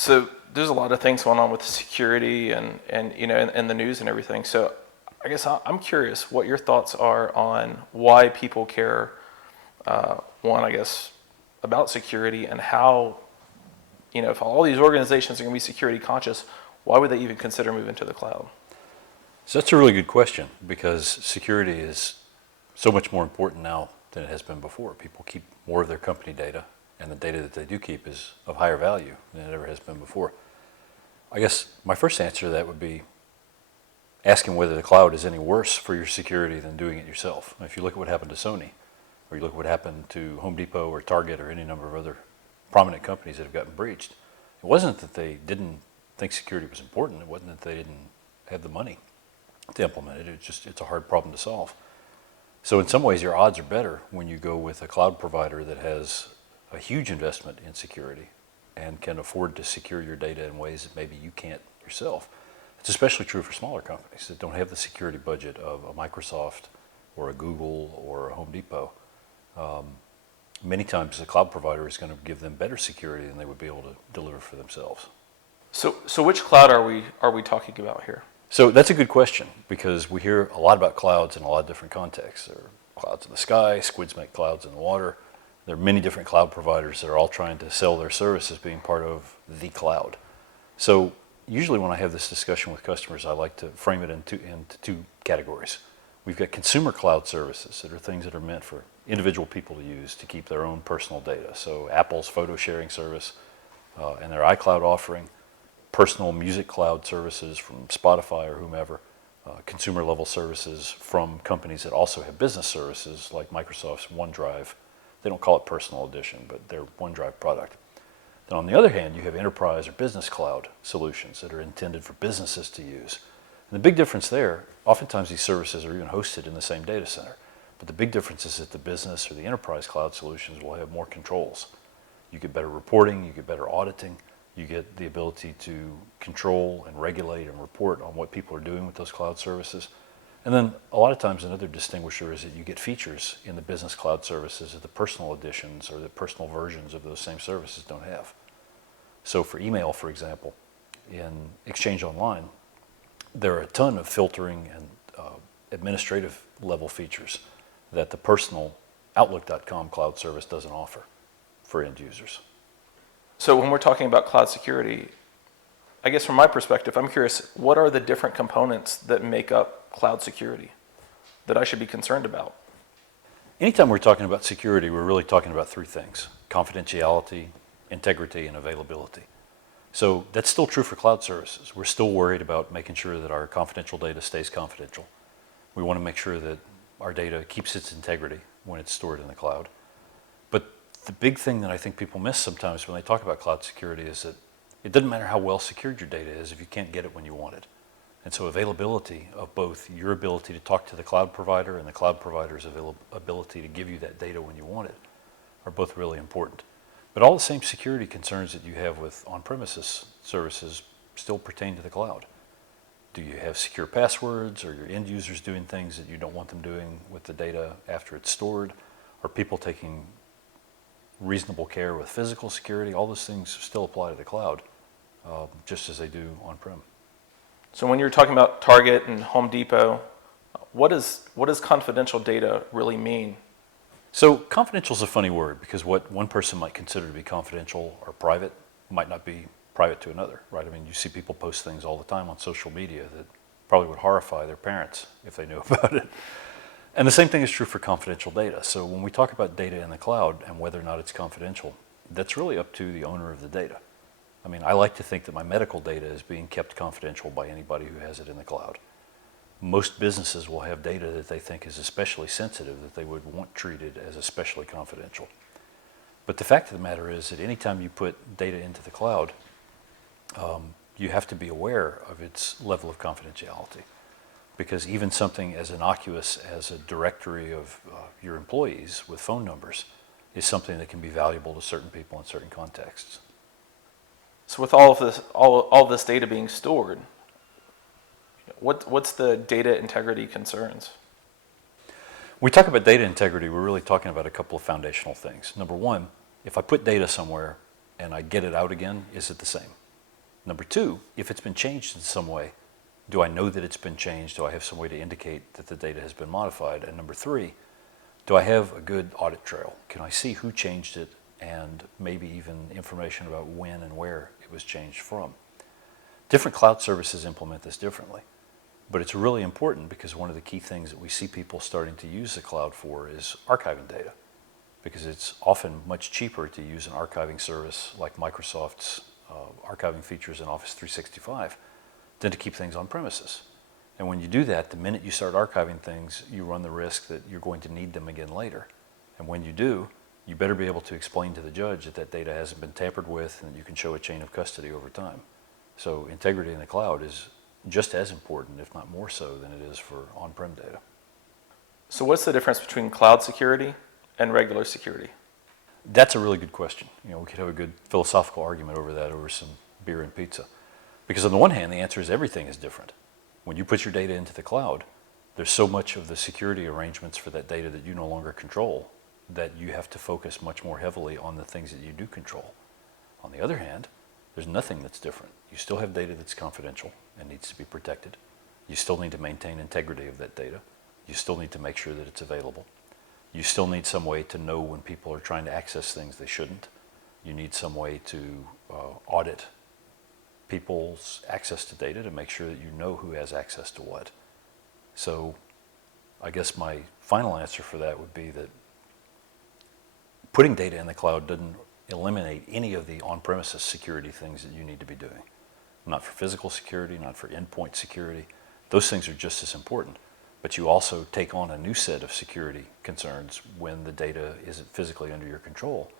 So there's a lot of things going on with security and in the news and everything. So I guess I'm curious what your thoughts are on why people care, one, I guess, about security and how, if all these organizations are going to be security conscious, why would they even consider moving to the cloud? So that's a really good question, because security is so much more important now than it has been before. People keep more of their company data, and the data that they do keep is of higher value than it ever has been before. I guess my first answer to that would be asking whether the cloud is any worse for your security than doing it yourself. If you look at what happened to Sony, or you look at what happened to Home Depot or Target or any number of other prominent companies that have gotten breached, it wasn't that they didn't think security was important. It wasn't that they didn't have the money to implement it. It's a hard problem to solve. So in some ways, your odds are better when you go with a cloud provider that has a huge investment in security and can afford to secure your data in ways that maybe you can't yourself. It's especially true for smaller companies that don't have the security budget of a Microsoft or a Google or a Home Depot. Many times the cloud provider is going to give them better security than they would be able to deliver for themselves. So which cloud are we talking about here? So that's a good question, because we hear a lot about clouds in a lot of different contexts. There are clouds in the sky, squids make clouds in the water. There are many different cloud providers that are all trying to sell their services being part of the cloud. So usually when I have this discussion with customers, I like to frame it into two categories. We've got consumer cloud services that are things that are meant for individual people to use to keep their own personal data. So Apple's photo sharing service and their iCloud offering, personal music cloud services from Spotify or whomever, consumer level services from companies that also have business services like Microsoft's OneDrive. They don't call it Personal Edition, but they're OneDrive product. Then on the other hand, you have enterprise or business cloud solutions that are intended for businesses to use. And the big difference there, oftentimes these services are even hosted in the same data center, but the big difference is that the business or the enterprise cloud solutions will have more controls. You get better reporting, you get better auditing, you get the ability to control and regulate and report on what people are doing with those cloud services. And then a lot of times another distinguisher is that you get features in the business cloud services that the personal editions or the personal versions of those same services don't have. So for email, for example, in Exchange Online, there are a ton of filtering and administrative level features that the personal Outlook.com cloud service doesn't offer for end users. So when we're talking about cloud security, I guess from my perspective, I'm curious, what are the different components that make up cloud security that I should be concerned about? Anytime we're talking about security, we're really talking about three things: confidentiality, integrity, and availability. So that's still true for cloud services. We're still worried about making sure that our confidential data stays confidential. We want to make sure that our data keeps its integrity when it's stored in the cloud. But the big thing that I think people miss sometimes when they talk about cloud security is that it doesn't matter how well secured your data is if you can't get it when you want it. And so availability of both your ability to talk to the cloud provider and the cloud provider's ability to give you that data when you want it are both really important. But all the same security concerns that you have with on-premises services still pertain to the cloud. Do you have secure passwords? Are your end users doing things that you don't want them doing with the data after it's stored? Are people taking reasonable care with physical security? All those things still apply to the cloud, just as they do on-prem. So when you're talking about Target and Home Depot, what does confidential data really mean? So confidential is a funny word, because what one person might consider to be confidential or private might not be private to another, right? I mean, you see people post things all the time on social media that probably would horrify their parents if they knew about it. And the same thing is true for confidential data. So when we talk about data in the cloud and whether or not it's confidential, that's really up to the owner of the data. I mean, I like to think that my medical data is being kept confidential by anybody who has it in the cloud. Most businesses will have data that they think is especially sensitive that they would want treated as especially confidential. But the fact of the matter is that anytime you put data into the cloud, you have to be aware of its level of confidentiality. Because even something as innocuous as a directory of your employees with phone numbers is something that can be valuable to certain people in certain contexts. So with all of this data being stored, what's the data integrity concerns? When we talk about data integrity, we're really talking about a couple of foundational things. Number one, if I put data somewhere and I get it out again, is it the same? Number two, if it's been changed in some way, do I know that it's been changed? Do I have some way to indicate that the data has been modified? And number three, do I have a good audit trail? Can I see who changed it and maybe even information about when and where it was changed from? Different cloud services implement this differently, but it's really important because one of the key things that we see people starting to use the cloud for is archiving data, because it's often much cheaper to use an archiving service like Microsoft's archiving features in Office 365 than to keep things on premises. And when you do that, the minute you start archiving things, you run the risk that you're going to need them again later. And when you do, you better be able to explain to the judge that that data hasn't been tampered with and that you can show a chain of custody over time. So integrity in the cloud is just as important, if not more so, than it is for on-prem data. So what's the difference between cloud security and regular security? That's a really good question. We could have a good philosophical argument over that over some beer and pizza. Because on the one hand, the answer is everything is different. When you put your data into the cloud, there's so much of the security arrangements for that data that you no longer control that you have to focus much more heavily on the things that you do control. On the other hand, there's nothing that's different. You still have data that's confidential and needs to be protected. You still need to maintain integrity of that data. You still need to make sure that it's available. You still need some way to know when people are trying to access things they shouldn't. You need some way to audit people's access to data to make sure that you know who has access to what. So I guess my final answer for that would be that putting data in the cloud doesn't eliminate any of the on-premises security things that you need to be doing. Not for physical security, not for endpoint security. Those things are just as important. But you also take on a new set of security concerns when the data isn't physically under your control.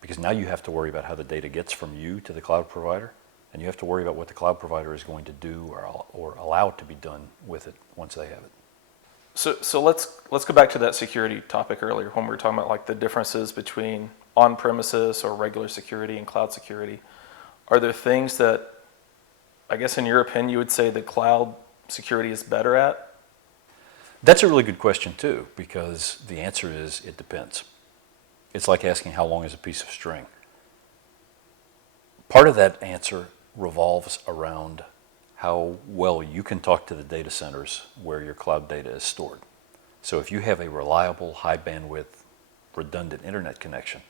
Because now you have to worry about how the data gets from you to the cloud provider, and you have to worry about what the cloud provider is going to do or allow to be done with it once they have it. So let's go back to that security topic earlier when we were talking about like the differences between on-premises or regular security and cloud security. Are there things that, I guess in your opinion, you would say the cloud security is better at? That's a really good question too, because the answer is it depends. It's like asking how long is a piece of string. Part of that answer revolves around how well you can talk to the data centers where your cloud data is stored. So if you have a reliable, high bandwidth, redundant internet connection,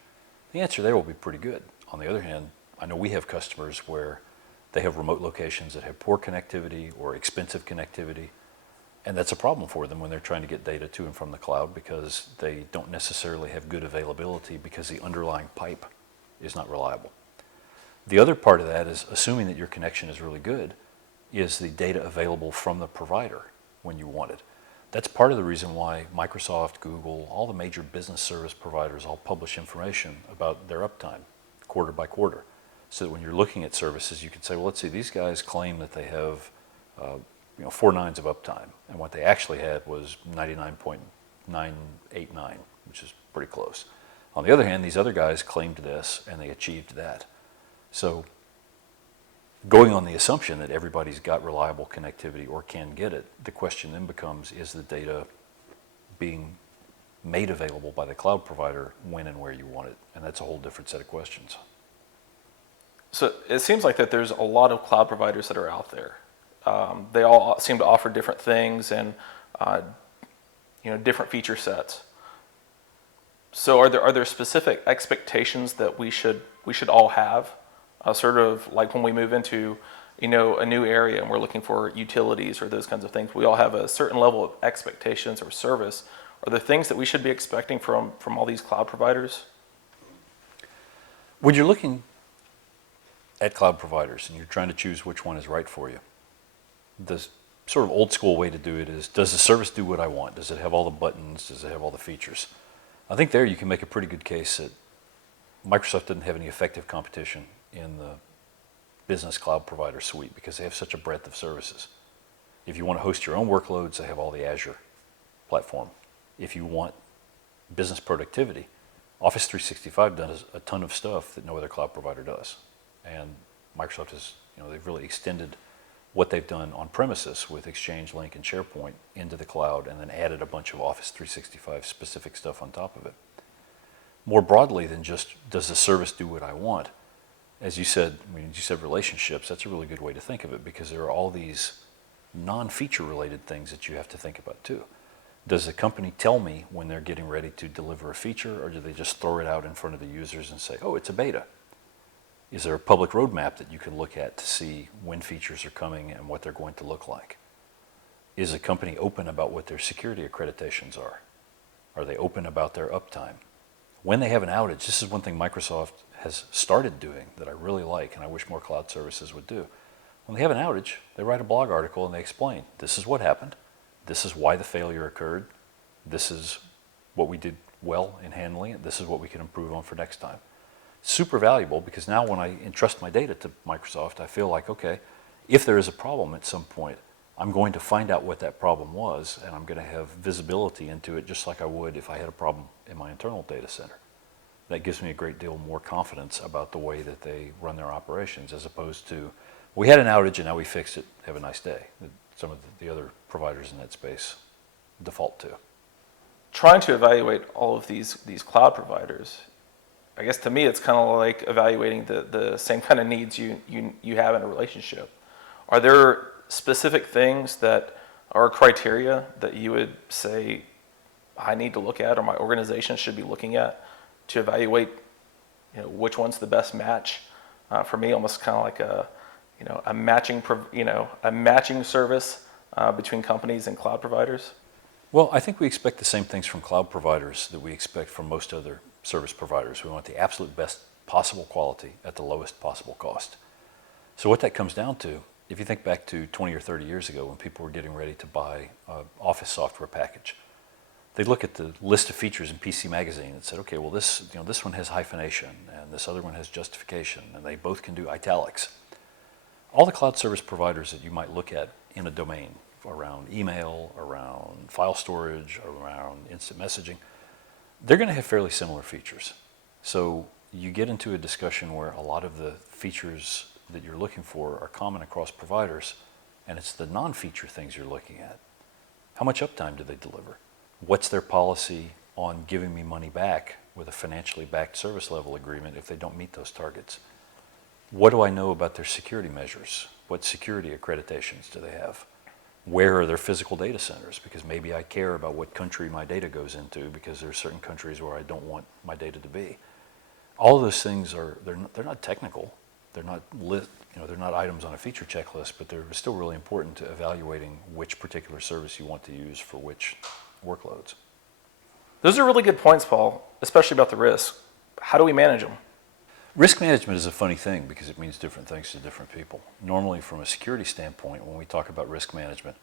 the answer there will be pretty good. On the other hand, I know we have customers where they have remote locations that have poor connectivity or expensive connectivity, and that's a problem for them when they're trying to get data to and from the cloud because they don't necessarily have good availability because the underlying pipe is not reliable. The other part of that is assuming that your connection is really good, is the data available from the provider when you want it. That's part of the reason why Microsoft, Google, all the major business service providers all publish information about their uptime quarter by quarter. So that when you're looking at services, you can say, well, let's see, these guys claim that they have 4 nines of uptime. And what they actually had was 99.989, which is pretty close. On the other hand, these other guys claimed this and they achieved that. So going on the assumption that everybody's got reliable connectivity or can get it, the question then becomes, is the data being made available by the cloud provider when and where you want it? And that's a whole different set of questions. So it seems like that there's a lot of cloud providers that are out there. They all seem to offer different things and different feature sets. So are there specific expectations that we should all have? Sort of like when we move into a new area and we're looking for utilities or those kinds of things, we all have a certain level of expectations or service. Are there things that we should be expecting from all these cloud providers? When you're looking at cloud providers and you're trying to choose which one is right for you, the sort of old school way to do it is, does the service do what I want? Does it have all the buttons? Does it have all the features? I think there you can make a pretty good case that Microsoft doesn't have any effective competition in the business cloud provider suite because they have such a breadth of services. If you want to host your own workloads, they have all the Azure platform. If you want business productivity, Office 365 does a ton of stuff that no other cloud provider does. And Microsoft has, they've really extended what they've done on premises with Exchange, Link, and SharePoint into the cloud and then added a bunch of Office 365 specific stuff on top of it. More broadly than just, does the service do what I want? as you said, when you said relationships, that's a really good way to think of it, because there are all these non-feature related things that you have to think about too. Does the company tell me when they're getting ready to deliver a feature, or do they just throw it out in front of the users and say, oh, it's a beta? Is there a public roadmap that you can look at to see when features are coming and what they're going to look like? Is a company open about what their security accreditations are? Are they open about their uptime? When they have an outage, this is one thing Microsoft has started doing that I really like and I wish more cloud services would do. When they have an outage, they write a blog article and they explain, this is what happened, this is why the failure occurred, this is what we did well in handling it, this is what we can improve on for next time. Super valuable, because now when I entrust my data to Microsoft, I feel like, okay, if there is a problem at some point, I'm going to find out what that problem was, and I'm going to have visibility into it just like I would if I had a problem in my internal data center. That gives me a great deal more confidence about the way that they run their operations, as opposed to, we had an outage and now we fixed it, have a nice day. Some of the other providers in that space default to. Trying to evaluate all of these cloud providers, I guess to me it's kind of like evaluating the same kind of needs you have in a relationship. Are there specific things that are criteria that you would say I need to look at, or my organization should be looking at to evaluate, which one's the best match? For me, almost kind of like a matching service between companies and cloud providers. Well, I think we expect the same things from cloud providers that we expect from most other service providers. We want the absolute best possible quality at the lowest possible cost. So what that comes down to, if you think back to 20 or 30 years ago when people were getting ready to buy an office software package, they'd look at the list of features in PC Magazine and said, okay, well this one has hyphenation and this other one has justification, and they both can do italics. All the cloud service providers that you might look at in a domain around email, around file storage, around instant messaging, they're going to have fairly similar features. So you get into a discussion where a lot of the features that you're looking for are common across providers, and it's the non-feature things you're looking at. How much uptime do they deliver? What's their policy on giving me money back with a financially backed service level agreement if they don't meet those targets? What do I know about their security measures? What security accreditations do they have? Where are their physical data centers? Because maybe I care about what country my data goes into, because there are certain countries where I don't want my data to be. All of those things they're not technical. They're not they're not items on a feature checklist, but they're still really important to evaluating which particular service you want to use for which workloads. Those are really good points, Paul, especially about the risk. How do we manage them? Risk management is a funny thing because it means different things to different people. Normally, from a security standpoint, when we talk about risk management,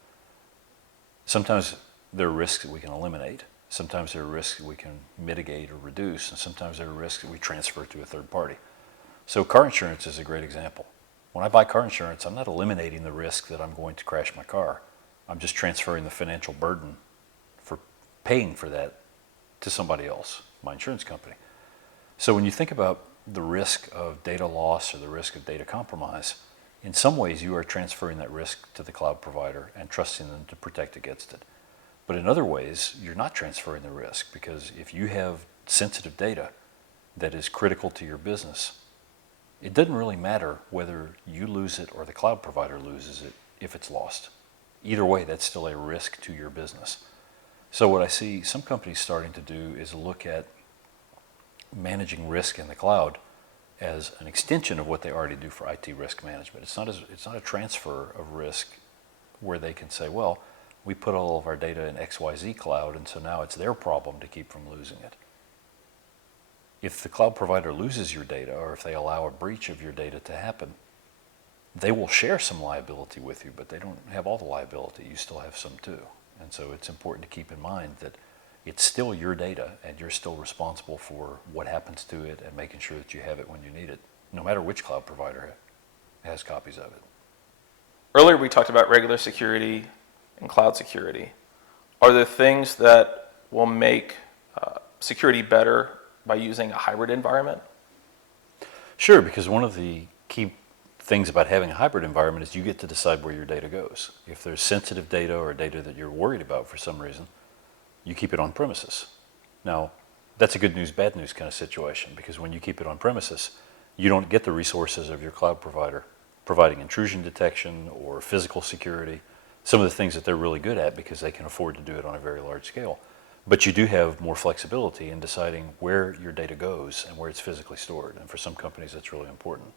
sometimes there are risks that we can eliminate, sometimes there are risks that we can mitigate or reduce, and sometimes there are risks that we transfer to a third party. So car insurance is a great example. When I buy car insurance, I'm not eliminating the risk that I'm going to crash my car. I'm just transferring the financial burden for paying for that to somebody else, my insurance company. So when you think about the risk of data loss or the risk of data compromise, in some ways you are transferring that risk to the cloud provider and trusting them to protect against it. But in other ways, you're not transferring the risk, because if you have sensitive data that is critical to your business, it doesn't really matter whether you lose it or the cloud provider loses it if it's lost. Either way, that's still a risk to your business. So what I see some companies starting to do is look at managing risk in the cloud as an extension of what they already do for IT risk management. It's not a transfer of risk where they can say, well, we put all of our data in XYZ cloud, and so now it's their problem to keep from losing it. If the cloud provider loses your data, or if they allow a breach of your data to happen, they will share some liability with you, but they don't have all the liability. You still have some too. And so it's important to keep in mind that it's still your data, and you're still responsible for what happens to it and making sure that you have it when you need it, no matter which cloud provider has copies of it. Earlier we talked about regular security and cloud security. Are there things that will make security better by using a hybrid environment? Sure, because one of the key things about having a hybrid environment is you get to decide where your data goes. If there's sensitive data or data that you're worried about for some reason, you keep it on premises. Now, that's a good news, bad news kind of situation, because when you keep it on premises, you don't get the resources of your cloud provider providing intrusion detection or physical security, some of the things that they're really good at because they can afford to do it on a very large scale. But you do have more flexibility in deciding where your data goes and where it's physically stored. And for some companies, that's really important.